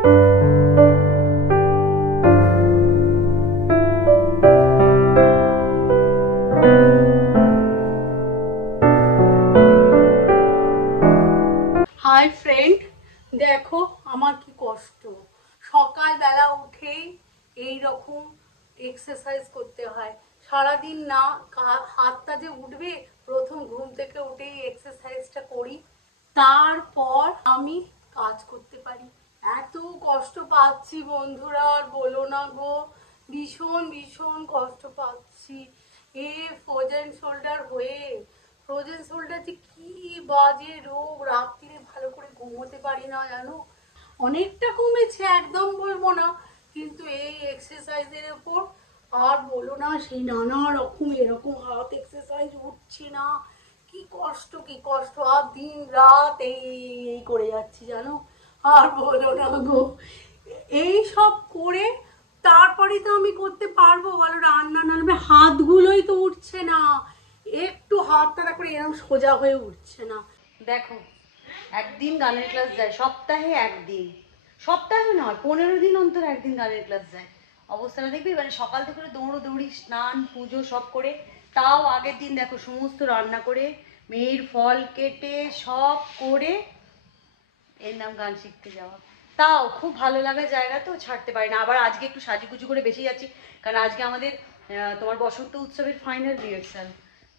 Hi friend, দেখো আমার কি কষ্ট। সকালবেলা উঠেই এই রকম এক্সারসাইজ করতে হয়। সারাদিন না হাতটা যে উঠবে, প্রথম ঘুম থেকে উঠেই এক্সারসাইজটা করি, তারপর আমি কাজ করতে পারি। এত কষ্ট পাচ্ছি বন্ধুরা, আর বলো না গো, ভীষণ ভীষণ কষ্ট পাচ্ছি। ফ্রোজেন শোল্ডার হয়ে, ফ্রোজেন শোল্ডার যে কি বাজে রোগ, রাত্রিরে ভালো করে ঘুমোতে পারি না জানো। অনেকটা কমেছে, একদম বলবো না, কিন্তু এই এক্সারসাইজের উপর আর বলো না, সেই নানা রকম এরকম হাত এক্সারসাইজ উঠছে না, কি কষ্ট কি কষ্ট। আর দিন রাত এই করে যাচ্ছি জানো, আর বলো না গো। এই সব করে তারপরেই তো আমি করতে পারবো বলো, রান্না নাড়বে, হাতগুলোই তো উঠছে না, একটু হাতটা করে এরকম সোজা হয়ে উঠছে না। দেখো, একদিন গানের ক্লাস যায়, সপ্তাহে একদিন, সপ্তাহে নয় 15 দিন অন্তর একদিন গানের ক্লাস যায়। অবস্থাটা দেখবি, মানে সকাল থেকে দৌড়োদৌড়ি, স্নান পুজো সব করে, তাও আগের দিন দেখো সমস্ত রান্না করে, মেয়ের ফল কেটে সব করে, এর নাম গান শিখতে যাওয়া। তাও খুব ভালো লাগার জায়গা, তো ছাড়তে পারি না। আবার আজকে একটু সাজুগুজু করে বেঁচে যাচ্ছি, কারণ আজকে আমাদের তোমার বসন্ত উৎসবের ফাইনাল রিহার্সাল।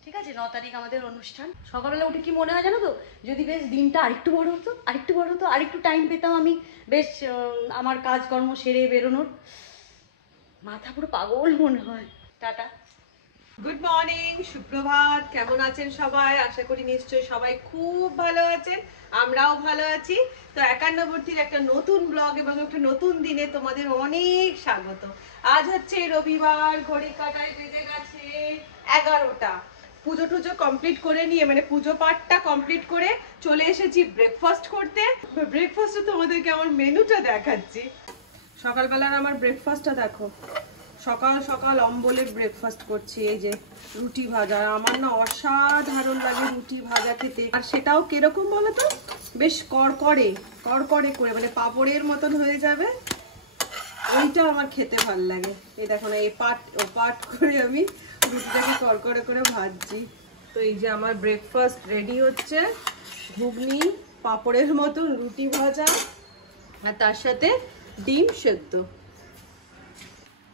ঠিক আছে, 9 তারিখ আমাদের অনুষ্ঠান। সকালবেলা উঠে কি মনে হয় জানো তো, যদি বেশ দিনটা আরেকটু বড় হতো, আরেকটু বড় হতো, আরেকটু টাইম পেতাম আমি বেশ আমার কাজকর্ম সেরে বেরোনোর। মাথা পুরো পাগল মনে হয়। টাটা, গুড মর্নিং, সুপ্রভাত। কেমন আছেন সবাই? আশা করি নিশ্চয়ই সবাই খুব ভালো আছেন, আমরাও ভালো আছি। তো একান্নবর্তীর একটা নতুন ব্লগ এবং একটা নতুন দিনে তোমাদের অনেক স্বাগত। আজ হচ্ছে রবিবার, ঘড়ি কাটায় বেজে গেছে 11টা। পুজো টুজো কমপ্লিট করে নিয়ে, মানে পুজো পাঠটা কমপ্লিট করে চলে এসেছি ব্রেকফাস্ট করতে। ব্রেকফাস্টে তোমাদেরকে আমার মেনুটা দেখাচ্ছি। সকালবেলার আমার ব্রেকফাস্টটা দেখো, সকাল সকাল অম্বলের ব্রেকফাস্ট করছি। এই যে রুটি ভাজা, আমার না অসাধারণ লাগে রুটি ভাজা খেতে। আর সেটাও কিরকম বলো তো, বেশ করকরে করকরে করে, মানে পাপড়ের মতন হয়ে যাবে, ওইটা আমার খেতে ভালো লাগে। এই দেখো না, এই পাট ও পাট করে আমি রুটিটাকে করকরে করে ভাজছি। তো এই যে আমার ব্রেকফাস্ট রেডি হচ্ছে, ঘুগনি, পাপড়ের মতন রুটি ভাজা, আর তার সাথে ডিম সেদ্ধ।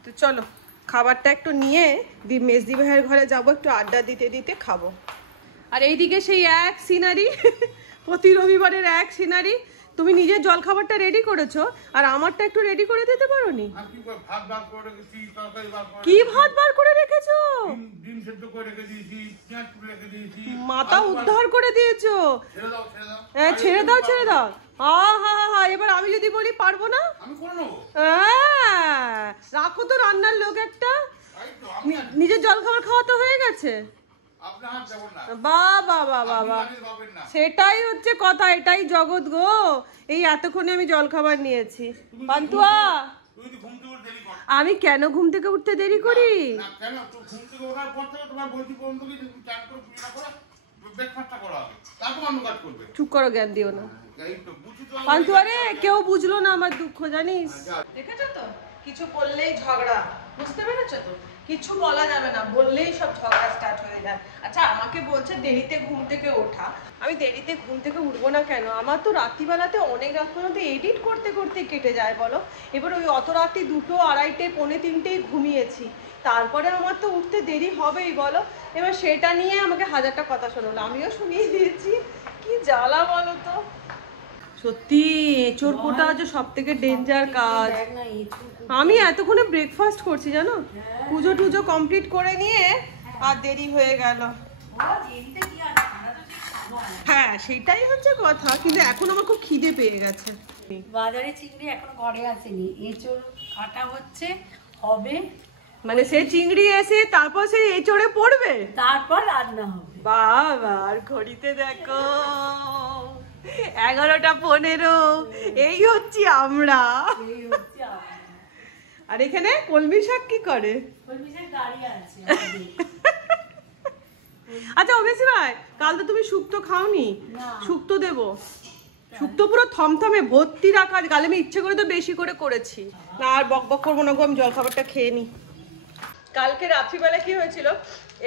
তো চলো খাবারটা একটু নিয়ে মেজদি ভাইয়ের ঘরে যাবো, একটু আড্ডা দিতে দিতে খাবো। আর এইদিকে সেই এক সিনারি, প্রতি রবিবারের এক সিনারি। তুমি নিজের জল খাবারটা রেডি করেছো, আর আমারটা একটু রেডি করে দিতে পারো নি? কি ভাত বার করে রেখেছো? মাথা উদ্ধার করে দিয়েছো। হ্যাঁ, ছেড়ে দাও ছেড়ে দাও। এবার আমি যদি বলি পারবো না, রাখো তো, রান্নার লোক একটা, নিজের জল খাবার খাওয়া তো হয়ে গেছে। বাবা বাবা, সেটাই হচ্ছে কথা, এটাই জগৎ গো। এই এতক্ষণে আমি জল খাবার নিয়েছি। পান্তুয়া, আমি কেন ঘুম থেকে উঠতে দেরি করি? চুপ করো, জ্ঞান দিও না। পান্তুয়া রে, কেউ বুঝলো না আমার দুঃখ, জানিস? দেখেছো তো, কিছু বললেই ঝগড়া, বুঝতে পেরেছো তো? কিছু বলা যাবে না, বললেই সব ঝগড়া স্টার্ট হয়ে যায়। আচ্ছা, আমাকে বলছে দেরিতে ঘুম থেকে ওঠা। আমি দেরিতে ঘুম থেকে উঠবো না কেন? আমার তো রাত্রিবেলাতে অনেক রাত পর্যন্ত এডিট করতে করতে কেটে যায় বলো। এবার ওই অত রাত্রি 2টো, 2:30, 2:45 ঘুমিয়েছি, তারপরে আমার তো উঠতে দেরি হবেই বলো। এবার সেটা নিয়ে আমাকে হাজারটা কথা শোনালো, আমিও শুনিয়ে দিয়েছি। কি জ্বালা বলো তো। সত্যি এঁচোর কোটা হচ্ছে সব থেকে ডেঞ্জার কাজ। আমি এতক্ষণে ব্রেকফাস্ট করছি জানো, পুজো টুজো কমপ্লিট করে নিয়ে, আর দেরি হয়ে গেল। হ্যাঁ, সেটাই হচ্ছে কথা, কিন্তু এখন আমার খুব খিদে পেয়ে গেছে। বাজারে চিংড়ি এখন ঘরে আসেনি, এঁচোড় কাটা হচ্ছে, হবে, মানে সে চিংড়ি এসে তারপর সেই এঁচোড়ে পড়বে, তারপর রান্না হবে। বাবা, আর ঘড়িতে দেখো 11টা 15, এই হচ্ছে আমরা। আর এখানে কলমি শাক কি করে? আচ্ছা, অবেশি ভাই, কাল তো তুমি শুক্তো খাওনি, শুক্তো দেবো, শুক্তো পুরো থমথমে ভর্তি রাখা, গালে আমি ইচ্ছে করে তো বেশি করে করেছি না। আর বক বক করবো না গো, আমি জলখাবারটা খেয়ে নিই। কালকে রাত্রিবেলা কি হয়েছিল,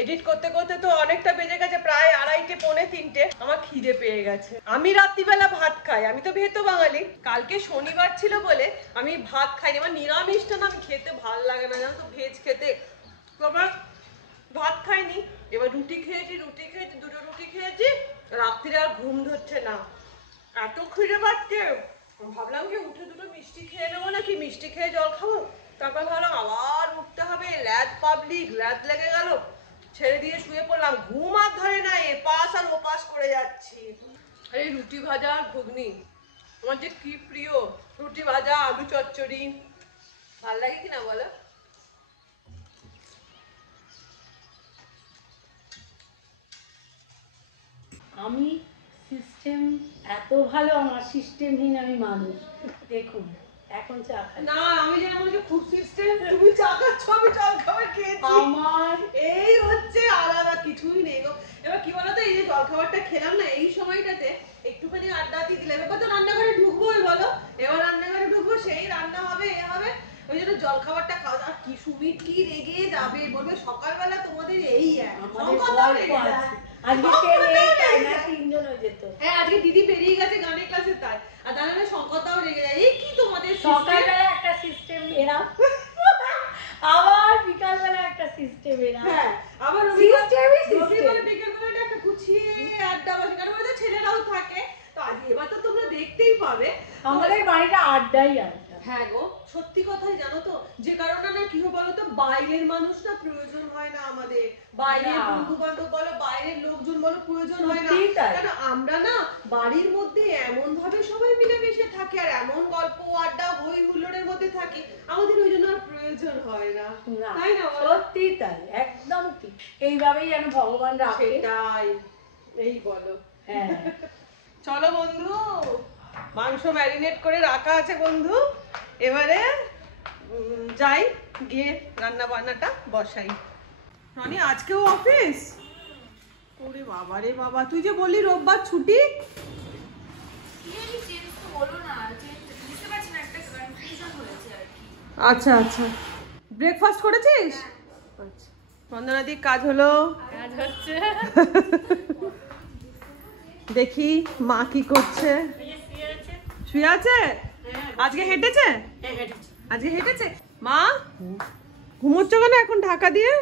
এডিট করতে করতে তো অনেকটা বেজে গেছে, প্রায় 2:30 পৌনে 3টে। আমার খিদে পেয়ে গেছে। আমি রাত্রিবেলা ভাত খাই, আমি তো ভেতো বাঙালি। কালকে শনিবার ছিল বলে আমি ভাত খাইনি। আমার নিরামিষটা না আমি খেতে ভালো লাগে না, জানো তো, ভেজ খেতে। তো আমার ভাত খাইনি, এবার রুটি খেয়েছি, 2টো রুটি খেয়েছি। রাত্রিরে আর ঘুম ধরছে না, এত খিদে পাচ্ছে। ভাবলাম কি উঠে 2টো মিষ্টি খেয়ে নেবো, নাকি মিষ্টি খেয়ে জল খাবো। তারপর ভাবলাম আবার উঠতে হবে, ল্যাদ পাবলিক, ল্যাদ লেগে গেল, ছেড়ে দিয়ে শুয়ে পড়লাম। ঘুম আর ধরে না, এপাশ আর ওপাশ করে যাচ্ছি। এই রুটি ভাজা আর ঘুগনি আমার যে কি প্রিয়। রুটি ভাজা, আলু চচ্চড়ি, ভাল লাগে কিনা বলো? আমি সিস্টেম এত ভালো, আমার সিস্টেমহীন আমি মানুষ। দেখুন এখন চা খাই। না আমি যেন মনে হচ্ছে খুব সিস্টেম, তুমি চা খাচ্ছ, আমি জল খাবার খেয়েছি। আমার এই হচ্ছে আলাদা কিছুই নেই গো। এবার কি বলতো, এই যে জল খাবারটা খেলাম না, এই সময়টাতে একটুখানি আড্ডা দিয়ে দিলে, এবার তো রান্নাঘরে ঢুকবোই বলো। এবার রান্নাঘরে ঢুকবো, সেই রান্না হবে, এ হবে, ওই জন্য জল খাবারটা খাওয়া। আর কি সুমিত কি রেগে যাবে, বলবে সকালবেলা তোমাদের এই আমাদের গল্প আছে। আজকে কে নেই তাই না, 3 জন হয়ে যেত। হ্যাঁ আজকে দিদি বেরিয়ে গেছে গানের ক্লাসে, তাই। আর জানা শঙ্করটাও রেগে যায়, এই কি তোমাদের সকালবেলা একটা সিস্টেম এরা, আবার বিকালবেলা একটা সিস্টেম এরা। হ্যাঁ আবার সিস্টেমই সিস্টেম। রবিবার বিকেলবেলাটা একটা গুছিয়ে আড্ডা বসে, কারণ ওদের ছেলেরাও থাকে। তো আজ এবার তো তোমরা দেখতেই পাবে আমাদের বাড়িটা আড্ডাই আড্ডা। হ্যাঁ গো, সত্যি কথাই জানো তো, যে কারণে না কি হয় বলো তো, বাইরের মানুষ না প্রয়োজন হয় না আমাদের। বাইরের না। বন্ধু বান্ধব বলো, বাইরের লোকজন বলো, প্রয়োজন হয় না। সত্যিই তাই। কারণ আমরা না বাড়ির মধ্যে এমন ভাবে সবাই মিলেমিশে থাকি, আর এমন গল্প আড্ডা হই হুল্লোড়ের মধ্যে থাকি, আমাদের ওই জন্য আর প্রয়োজন হয় না, না, তাই না বলো? সত্যি তাই, একদম ঠিক। এইভাবেই যেন ভগবান রাখে। সেটাই, এই বলো। হ্যাঁ চলো বন্ধু, মাংস ম্যারিনেট করে রাখা আছে বন্ধু, এবারে যাই, গিয়ে রান্না বান্নাটা বসাই। রনি আজকেও অফিস? ওরে বাবা রে বাবা, তুই যে বললি রোববার ছুটি। আচ্ছা আচ্ছা, ব্রেকফাস্ট করেছিস? আচ্ছা, বন্দনাদির কাজ হলো। কাজ হচ্ছে। দেখি মা কি করছে। শুয়ে আছে? আজকে হেঁটেছে? আজকে হেঁটেছে? মা ঘুমোচ্ছ কেন এখন ঢাকা দিয়ে?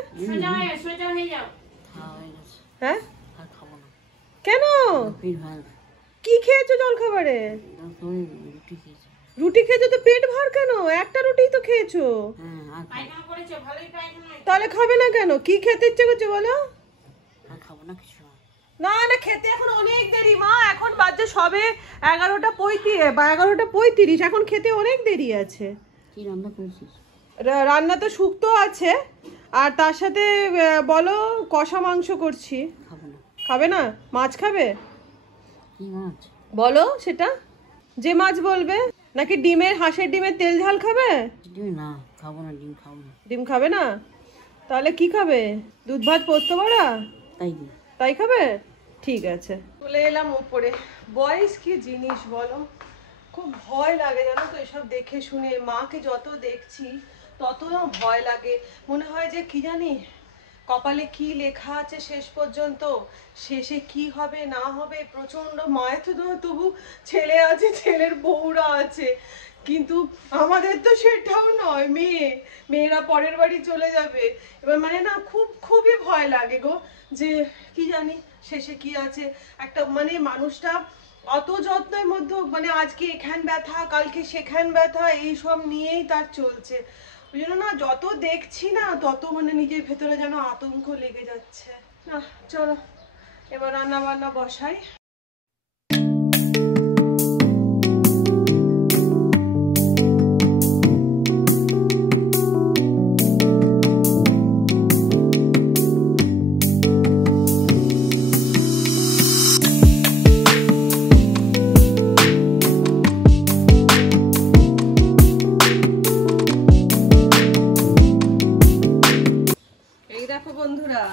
হ্যাঁ কেন, কি খেয়েছো জল খাবারে? রুটি খেয়েছো তো পেট ভর কেন? একটা রুটি তো খেয়েছো, তাহলে খাবে না কেন? কি খেতে ইচ্ছে করছে বলো? না না, খেতে এখন অনেক দেরি মা, এখন বাজে সবে 11:35 বা 11:35, এখন খেতে অনেক দেরি আছে। কি রান্না করেছিস? রান্না তো শুক্তো আছে, আর তার সাথে বলো কষা মাংস করছি। খাবো না। খাবে না? মাছ খাবে? কি মাছ বলো সেটা, যে মাছ বলবে। নাকি ডিমের, হাঁসের ডিমের তেল ঝাল খাবে? ডিম না, খাবো না, ডিম খাবো না। ডিম খাবে না? তাহলে কি খাবে? দুধ ভাত পোস্ত বড়া তাই দিন। তাই খাবে? ঠিক আছে। চলে এলাম উপরে। বয়স কি জিনিস বলো, খুব ভয় লাগে জানো তো এসব দেখে শুনে। মাকে যত দেখছি তত না ভয় লাগে, মনে হয় যে কি জানি কপালে কি লেখা আছে শেষ পর্যন্ত, শেষে কি হবে না হবে। প্রচন্ড, মায়ের তো তবু ছেলে আছে, ছেলের বউরা আছে, কিন্তু আমাদের তো সেটাও নয়, মেয়েরা পরের বাড়ি চলে যাবে। এবার মানে না খুবই ভয় লাগে গো, যে কি জানি শেষে কি আছে। একটা মানে মানুষটা অত যত্নের মধ্যে, মানে আজকে এখান ব্যথা, কালকে সেখান ব্যথা, এই সব নিয়েই তার চলছে। ওই জন্য না যত দেখছি না তত মানে নিজের ভেতরে যেন আতঙ্ক লেগে যাচ্ছে। না চলো এবার রান্না বান্না বসাই। দেখো বন্ধুরা,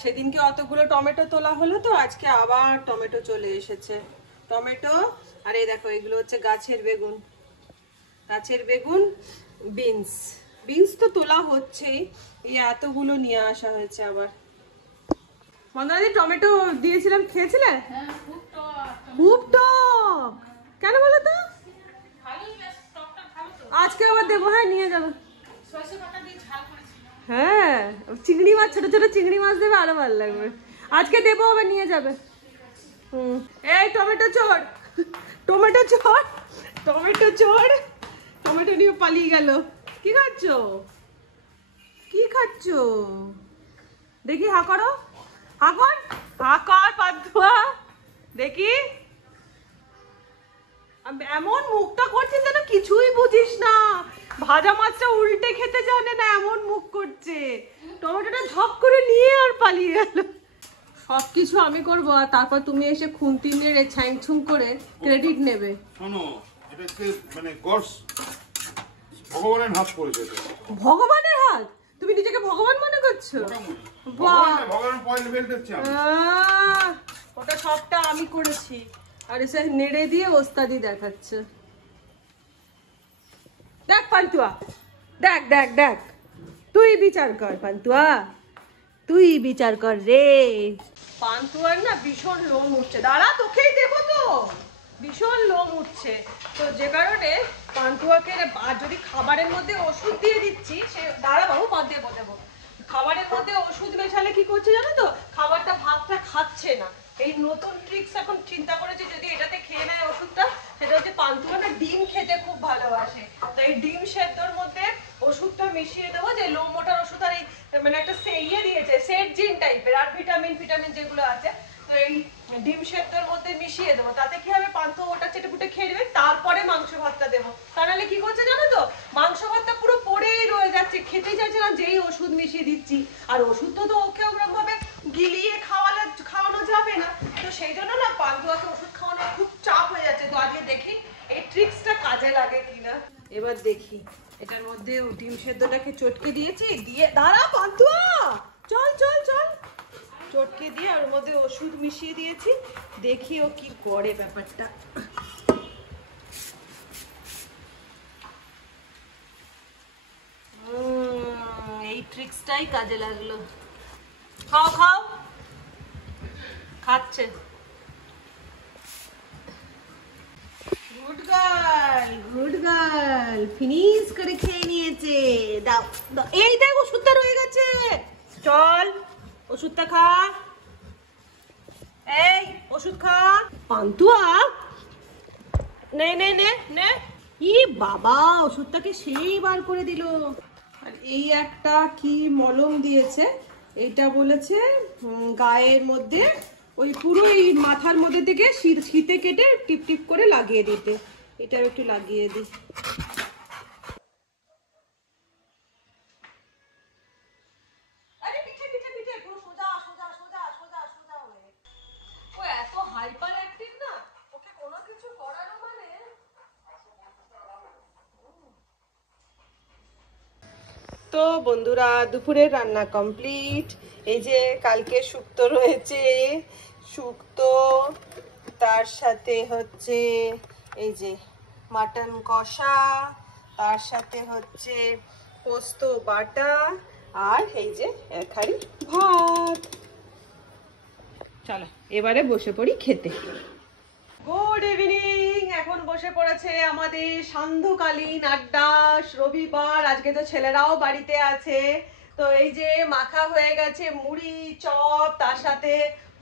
সেদিনকে অতগুলো টমেটো তোলা হলো, তো আজকে আবার টমেটো চলে এসেছে। টমেটো, আর এই দেখো এগুলো হচ্ছে গাছের বেগুন, গাছের বেগুন, বিনস। বিনস তো তোলা হচ্ছেই, এই এতগুলো নিয়ে আসা হয়েছে আবার। মন্দাদি টমেটো দিয়েছিলাম, খেয়েছিলে? খুব টক। কেন বলো তো? আজকে আবার দেবো, হ্যাঁ নিয়ে যাবো। হ্যাঁ চিংড়ি মাছ, ছোট ছোট চিংড়ি মাছ দেবে, আরো ভালো লাগবে। আজকে দেবো, আবার নিয়ে যাবে। এই টমেটো চোর, টমেটো চোর, টমেটো চোর, টমেটো নিয়ে পালিয়ে গেল। কি খাচ্ছ, কি খাচ্ছ? দেখি হা করো, হা কর, হা কর পান্তুয়া, দেখি। এমন মুখটা করছিস যেন কিছুই বুঝিস না, ভাজা মাছটা উল্টে খেতে জানে না, এমন মুখ করছে। টমেটোটা ঝপ করে নিয়ে আর পালিয়ে গেল। সবকিছু আমি করবো, আর তারপর তুমি এসে খুন্তি নেড়ে ছ্যাংছুং করে ক্রেডিট নেবে। শোনো, এটা মানে গডস, ভগবানের হাত করেছে এটা। ভগবানের হাত? তুমি নিজেকে ভগবান মনে করছো? ভগবান পয়েন্ট বের করছে। ওটা সবটা আমি করেছি, আর এসে নেড়ে দিয়ে ওস্তাদি দেখাচ্ছে। দেখ পান্তুয়া, দেখ দেখ দেখ, তুই বিচার কর পান্তুয়া, তুই বিচার কর রে। পান্তুয়ার না ভীষণ লোম উঠছে, দাঁড়া তোকেই দেবো তো, ভীষণ লোম উঠছে। তো যে কারণে পান্তুয়াকে যদি খাবারের মধ্যে ওষুধ দিয়ে দিচ্ছি, সে দাঁড়া বাবু পা দিয়ে বসাবো, খাবারের মধ্যে ওষুধ মেশালে কি করছে জানো তো, খাবারটা ভাতটা খাচ্ছে না। এই নতুন ট্রিক্স এখন চিন্তা করেছে, যদি এটাতে খেয়ে নেয় ওষুধটা, সেটা হচ্ছে পান্তুয়া না ডিম খেতে খুব ভালোবাসে। তো এই ডিম সেদ্ধর মধ্যে ওষুধটা মিশিয়ে দেবো, যে লোম ওঠার ওষুধ, আর এই মানে একটা ইয়ে দিয়েছে সেট জিন টাইপের, আর ভিটামিন ফিটামিন যেগুলো আছে, তো এই ডিম সেদ্ধর মধ্যে মিশিয়ে দেবো। তাতে কি হবে, পান্থ ওটা চেটে পুটে খেয়ে নেবে, তারপরে মাংস ভাতটা দেবো। তা নাহলে কি করছে জানো তো, মাংস ভাতটা পুরো পড়েই রয়ে যাচ্ছে, খেতেই চাইছে না, যেই ওষুধ মিশিয়ে দিচ্ছি। আর ওষুধ তো ওকে ওরকম ভাবে গিলিয়ে খাওয়ানো যাবে না, তো সেই জন্য না পান্তুয়াকে ওষুধ খাওয়ানো খুব চাপ হয়ে যাচ্ছে। তো আজকে দেখি এই ট্রিক্সটা কাজে লাগে কিনা। এবার দেখি, এটার মধ্যে ডিম সেদ্ধটাকে চটকে দিয়েছি, দিয়ে দাঁড়া পান্তুয়া, চল চল চল, চটকে দিয়ে ওর মধ্যে ওষুধ মিশিয়ে দিয়েছি, দেখি ও কি করে ব্যাপারটা। এই ট্রিক্সটাই কাজে লাগলো। খাও খাও, খাচ্ছে। Good girl, good girl, finish করে খেয়ে নিয়েছে। দাও দাও, এই দেখ ওষুধটা রয়ে গেছে, চল ওষুধটা খা, এই ওষুধ খা। পান্তুয়া নে নে নে নে। ই বাবা, ওষুধটাকে সেই বার করে দিল। আর এই একটা কি মলম দিয়েছে, এইটা বলেছে গায়ের মধ্যে ওই পুরো এই মাথার মধ্যে থেকে শীতে কেটে টিপ টিপ করে লাগিয়ে দিতে। এটাও একটু লাগিয়ে দিই। তো বন্ধুরা, দুপুরের রান্না কমপ্লিট। এই যে কালকে শুক্তো রয়েছে, শুক্তো, তার সাথে হচ্ছে এই যে মাটন কষা, তার সাথে হচ্ছে পোস্ত বাটা, আর এই যে এক হাঁড়ি ভাত। চলো এবারে বসে পড়ি খেতে। গুড ইভিনিং, এখন বসে পড়েছে আমাদের সান্ধ্যকালীন আড্ডা। রবিবার, আজকে তো ছেলেরাও বাড়িতে আছে। তো এই যে মাখা হয়ে গেছে মুড়ি চপ, তার সাথে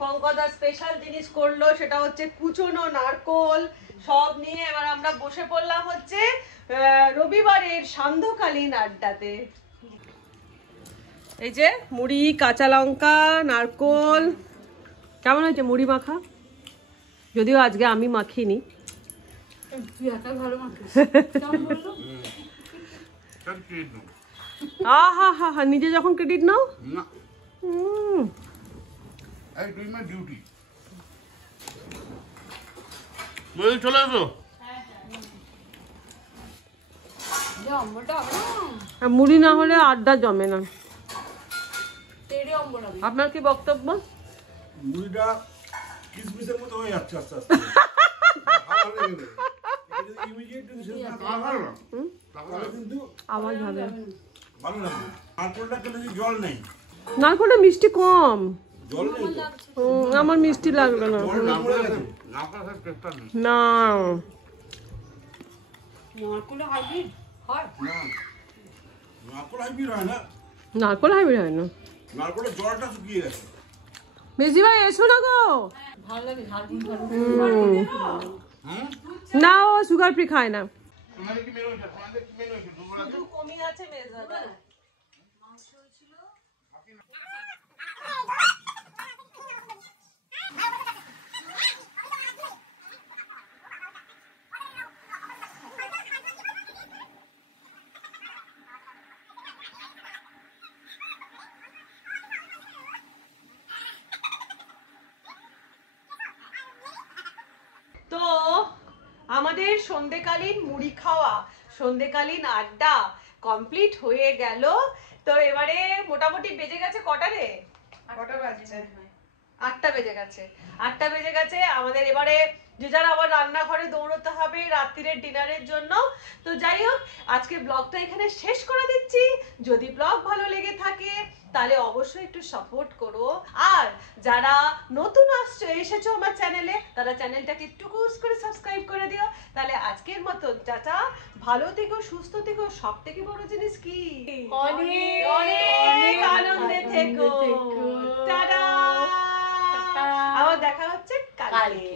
পঙ্কদার স্পেশাল জিনিস করলো, সেটা হচ্ছে কুচনো নারকোল। সব নিয়ে এবার আমরা বসে পড়লাম হচ্ছে রবিবারের সান্ধ্যকালীন আড্ডাতে। এই যে মুড়ি, কাঁচা লঙ্কা, নারকোল। কেমন হয়েছে মুড়ি মাখা? যদিও আজকে আমি মাখিনি। হা হা হা, নিজে যখন ক্রেডিট নাও না, আই ডুইং মাই ডিউটি। চলে আসো। মুড়ি না হলে আড্ডা জমে না। আপনার কি বক্তব্য? মুড়িটা কিসমিসের মতো হয়ে যাচ্ছে আস্তে আস্তে। আওয়াজ হবে। জল নেই, নারকোলটা মিষ্টি কম, জল নেই তো। আমার মিষ্টি লাগবে না। না নারকোলও হাইব্রিড হয়? নারকোল হাইব্রিড হয় না, নারকোল হাইব্রিড হয় না। নারকোলের জলটা শুকিয়ে গেছে। মেজি ভাই এসো না গো। ভালো লাগে ঝালমুড়ি না ও সুগার ফ্রি খায় না। তোমাদের কি মেনু হয়েছে? তোমাদের কি মেনু হয়েছে দুপুরবেলাতে? কমই আছে মেজাদা। তো আমাদের সন্ধেকালীন মুড়ি খাওয়া, সন্ধেকালীন আড্ডা কমপ্লিট হয়ে গেল। তো এবারে মোটামুটি বেজে গেছে কটা রে? কটা বাজছে? 8টা বেজে গেছে। 8টা বেজে গেছে। আমাদের এবারে যে যার আবার রান্নাঘরে দৌড়তে হবে রাত্রিরের ডিনারের জন্য। তো যাই হোক, আজকে ব্লগটা এখানে শেষ করে দিচ্ছি। যদি ব্লগ ভালো লেগে থাকে তাহলে অবশ্যই একটু সাপোর্ট করো। আর যারা নতুন এসেছো আমার চ্যানেলে, তারা চ্যানেলটাকে একটু করে সাবস্ক্রাইব করে দিও। তাহলে আজকের মতো টাটা, ভালো থেকো, সুস্থ থেকো, সব থেকে বড় জিনিস কি অনেক অনেক আনন্দে থেকো। টাটা, আবার দেখা হচ্ছে কালকে।